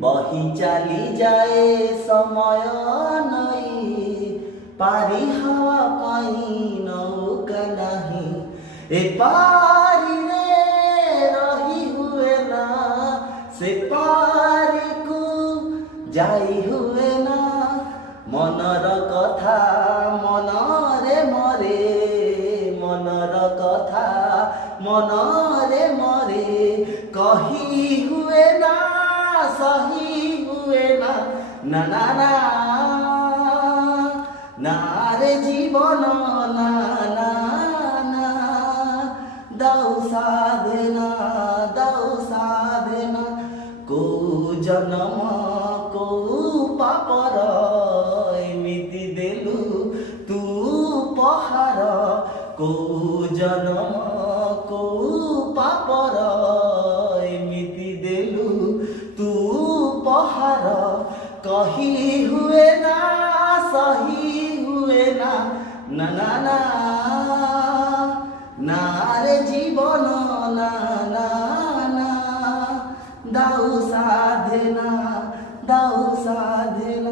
বহি চালি যায় সময় নই, পারি হাওয়া পাই নৌকা নাহি। এ পারি রে রহি হুয়ে না, সে পারি কু যাই হুয়ে না। মনর কথা মনরে মরে, মনর কথা মনরে মরে। কহি হুয়ে না সহি হুয়ে না, না না না না রে জীবন না না না। দাও সাধনা দাও সাধনা, কৌ জনম কৌ পাপর এমিতি দেলু তু পহার। কৌ জনম কৌ পাপর এমিতি দেলু তু পহার। কহি হুয়ে না সহি হুয়ে না, না না না না রে জীবন না না না। দাও সাধনা দাও সাধনা।